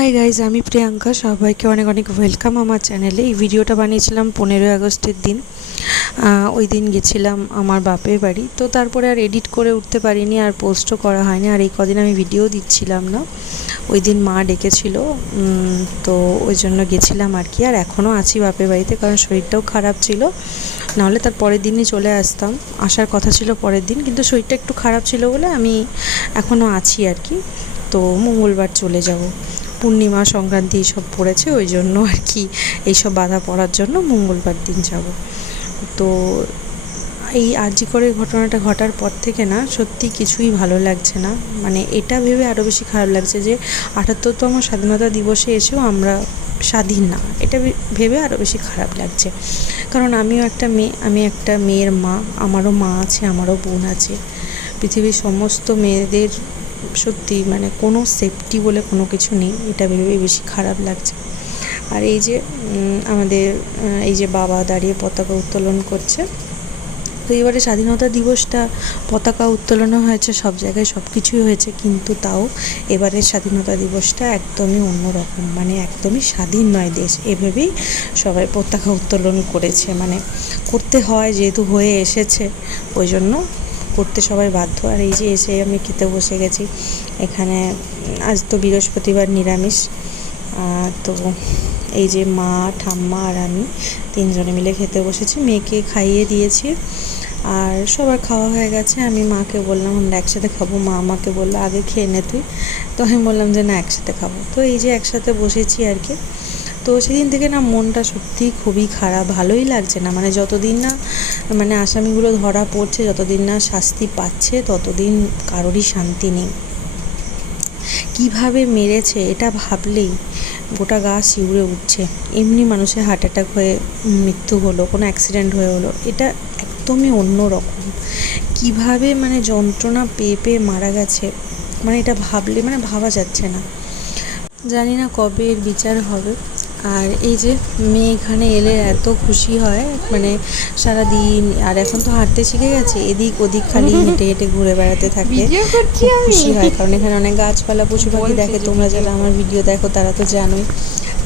Hi guys, আমি প্রিয়াঙ্কা। সবাইকে অনেক অনেক ওয়েলকাম আমার চ্যানেলে। এই ভিডিওটা বানিয়েছিলাম 15ই আগস্টের দিন। ওই দিন গেছিলাম আমার বাপের বাড়ি, তো তারপরে আর এডিট করে উঠতে পারিনি, আর পোস্টও করা হয়নি, আর এই কদিন আমি ভিডিও দিচ্ছিলাম না। ওই দিন মা ডেকেছিল, তো ওই জন্য গেছিলাম আর কি। আর এখনও আছি বাপের বাড়িতে, কারণ শরীরটাও খারাপ ছিল, নাহলে তার পরের দিনই চলে আসতাম। আসার কথা ছিল পরের দিন, কিন্তু শরীরটা একটু খারাপ ছিল বলে আমি এখনও আছি আর কি। তো মঙ্গলবার চলে যাব, পূর্ণিমা সংক্রান্তি এইসব পড়েছে, ওই জন্য আর কি এইসব বাধা পড়ার জন্য মঙ্গলবার দিন যাব। তো এই আরজি করে ঘটনাটা ঘটার পর থেকে না সত্যি কিছুই ভালো লাগছে না। মানে এটা ভেবে আরও বেশি খারাপ লাগছে যে ৭৮তম স্বাধীনতা দিবসে এসেও আমরা স্বাধীন না। এটা ভেবে আরও বেশি খারাপ লাগছে, কারণ আমিও একটা মেয়ে, আমি একটা মেয়ের মা, আমারও মা আছে, আমারও বোন আছে। পৃথিবীর সমস্ত মেয়েদের সত্যি মানে কোনো সেফটি বলে কোনো কিছু নেই, এটা ভেবে বেশি খারাপ লাগছে। আর এই যে আমাদের এই যে বাবা দাঁড়িয়ে পতাকা উত্তোলন করছে, তো এবারে স্বাধীনতা দিবসটা পতাকা উত্তোলনও হয়েছে, সব জায়গায় সব কিছুই হয়েছে, কিন্তু তাও এবারের স্বাধীনতা দিবসটা একদমই অন্যরকম, মানে একদমই স্বাধীন নয় দেশ, এভাবেই সবাই পতাকা উত্তোলন করেছে। মানে করতে হয়, যেহেতু হয়ে এসেছে ওই জন্য করতে সবাই বাধ্য। আর এই যে এসে আমি খেতে বসে গেছি এখানে। আজ তো বৃহস্পতিবার, নিরামিষ। তো এই যে মা, ঠাম্মা আর আমি তিনজনে মিলে খেতে বসেছি। মেয়েকে খাইয়ে দিয়েছি, আর সবার খাওয়া হয়ে গেছে। আমি মাকে বললাম আমরা একসাথে খাবো, মা আমাকে বললো আগে খেয়ে নে তুই, তো আমি বললাম যে না, একসাথে খাবো। তো এই যে একসাথে বসেছি আর কি। তো সেদিন থেকে না মনটা সত্যিই খুবই খারাপ, ভালোই লাগছে না। মানে যতদিন না মানে আসামিগুলো ধরা পড়ছে, যতদিন না শাস্তি পাচ্ছে, ততদিন কারোরই শান্তি নেই। কিভাবে মেরেছে এটা ভাবলেই গোটা গা শিউরে উঠছে। এমনি মানুষের হার্ট অ্যাটাক হয়ে মৃত্যু হলো, কোনো অ্যাক্সিডেন্ট হয়ে হলো, এটা একদমই অন্য রকম। কীভাবে মানে যন্ত্রণা পেয়ে পেয়ে মারা গেছে, মানে এটা ভাবলে মানে ভাবা যাচ্ছে না। জানি না কবে এর বিচার হবে। আর এই যে মেয়ে এখানে এলে এত খুশি হয়, মানে সারাদিন। আর এখন তো হাঁটতে শিখে গেছে, এদিক ওদিক খালি হেঁটে হেঁটে ঘুরে বেড়াতে থাকে, খুব খুশি হয়, কারণ এখানে অনেক গাছপালা, পশু পাখি দেখে। তোমরা যারা আমার ভিডিও দেখো তারা তো জানোই।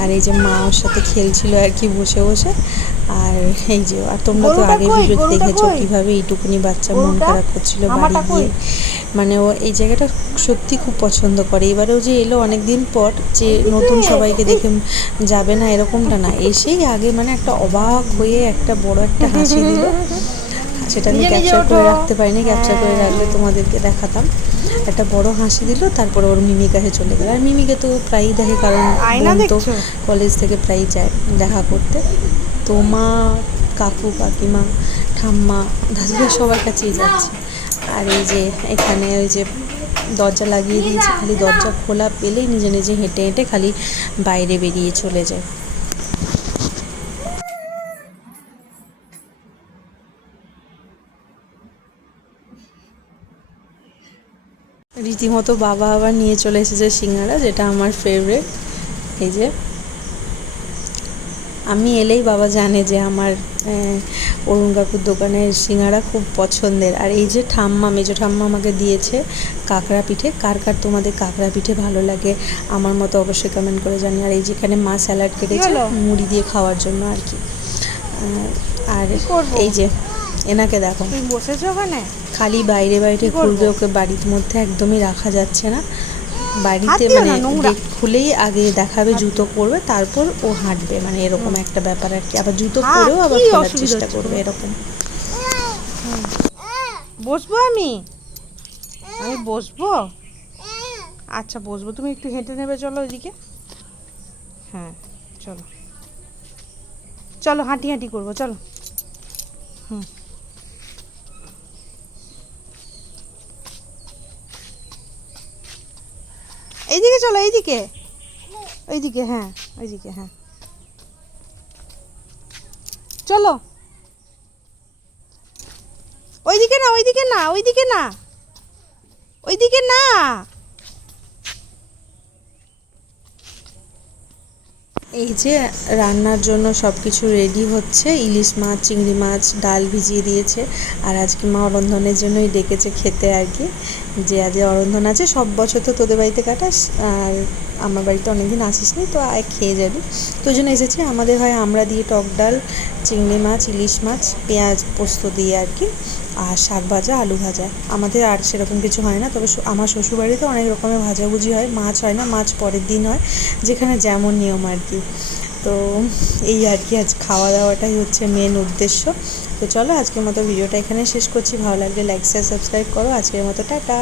আর এই যে মা ওর সাথে খেলছিল আর কি বসে বসে। আর এই যে, আর তোমরা তো আগে ভিডিওতে দেখেছো কীভাবে এইটুকুনি বাচ্চা মন খারাপ করছিল বাড়ি গিয়ে। মানে ও এই জায়গাটা সত্যি খুব পছন্দ করে। এবারেও যে এলো অনেক দিন পর, যে নতুন সবাইকে দেখে যাবে না এরকমটা না, এসেই আগে মানে একটা অবাক হয়ে একটা বড় একটা হাসি দিল। সেটা আমি ক্যাপচার করে রাখতে পারিনি, ক্যাপচার করে রাখলে তোমাদেরকে দেখাতাম। একটা বড় হাসি দিল, তারপরে ওর মিমি কাছে চলে গেল। আর মিমিকে তো প্রায়ই দেখে, কারণ বোন তো কলেজ থেকে প্রায়ই যায় দেখা করতে। তো মা, কাকু, কাকিমা, ঠাম্মা, দাদুদের সবার কাছেই যাচ্ছে। আর এই যে এখানে ওই যে দরজা লাগিয়ে দিয়েছে, খালি দরজা খোলা পেলেই নিজে নিজে হেঁটে হেঁটে খালি বাইরে বেরিয়ে চলে যায়। রীতিমতো বাবা আবার নিয়ে চলে এসেছে সিঙ্গারা, যেটা আমার ফেভারিট। এই যে আমি এলেই বাবা জানে যে আমার অরুণ কাকুর দোকানের সিঙ্গারা খুব পছন্দের। আর এই যে ঠাম্মা, মেজো ঠাম্মা আমাকে দিয়েছে কাঁকড়া পিঠে। কার কার তোমাদের কাঁকড়া পিঠে ভালো লাগে আমার মতো অবশ্যই কমেন্ট করে জানি। আর এই যেখানে মা স্যালাড কেটেছে মুড়ি দিয়ে খাওয়ার জন্য আর কি। আর এই যে এনাকে দেখো বসেছে ওখানে, খালি বাইরে বাইরে ঘুরবে, ওকে বাড়ির মধ্যে একদমই রাখা যাচ্ছে না। বাড়িতে মানে গেট খুলেই আগে দেখাবে জুতো পরবে, তারপর ও হাঁটবে, মানে এরকম একটা ব্যাপার আর কি। আবার জুতো পরেও আবার খেলার চেষ্টা করবে, এরকম। বসবো আমি বসবো, আচ্ছা বসবো, তুমি একটু হেঁটে নেবে, চলো ওইদিকে। হ্যাঁ চলো চলো, হাঁটি হাঁটি করবো, চলো। এইদিকে চলো, এইদিকে এইদিকে, হ্যাঁ ওইদিকে, হ্যাঁ চলো। ওইদিকে না, ওইদিকে না, ওইদিকে না, ওইদিকে না। এই যে রান্নার জন্য সব কিছু রেডি হচ্ছে। ইলিশ মাছ, চিংড়ি মাছ, ডাল ভিজিয়ে দিয়েছে। আর আজকে মা রন্ধনের জন্যই ডেকেছে খেতে আর কি। যে আজ অরন্ধন আছে, সব বছর তো তোদের বাড়িতে কাটাস আর আমার বাড়িতে অনেকদিন আসিস নি, তো আয় খেয়ে যাবি, তো ওই জন্য এসেছি। আমাদের হয় আমড়া দিয়ে টক ডাল, চিংড়ি মাছ, ইলিশ মাছ, পেঁয়াজ পোস্ত দিয়ে আর কি, আর শাক ভাজা, আলু ভাজা। আমাদের আর সেরকম কিছু হয় না, তবে আমার শ্বশুরবাড়িতে অনেক রকমের ভাজাভুজি হয়, মাছ হয় না, মাছ পরের দিন হয়, যেখানে যেমন নিয়ম আর কি। তো এই আর কি, আজ খাওয়া দাওয়াটাই হচ্ছে মেন উদ্দেশ্য। তো চলো আজকের মতো ভিডিওটা এখানে শেষ করছি। ভালো লাগলে লাইক শেয়ার সাবস্ক্রাইব করো। আজকের মতো টাটা।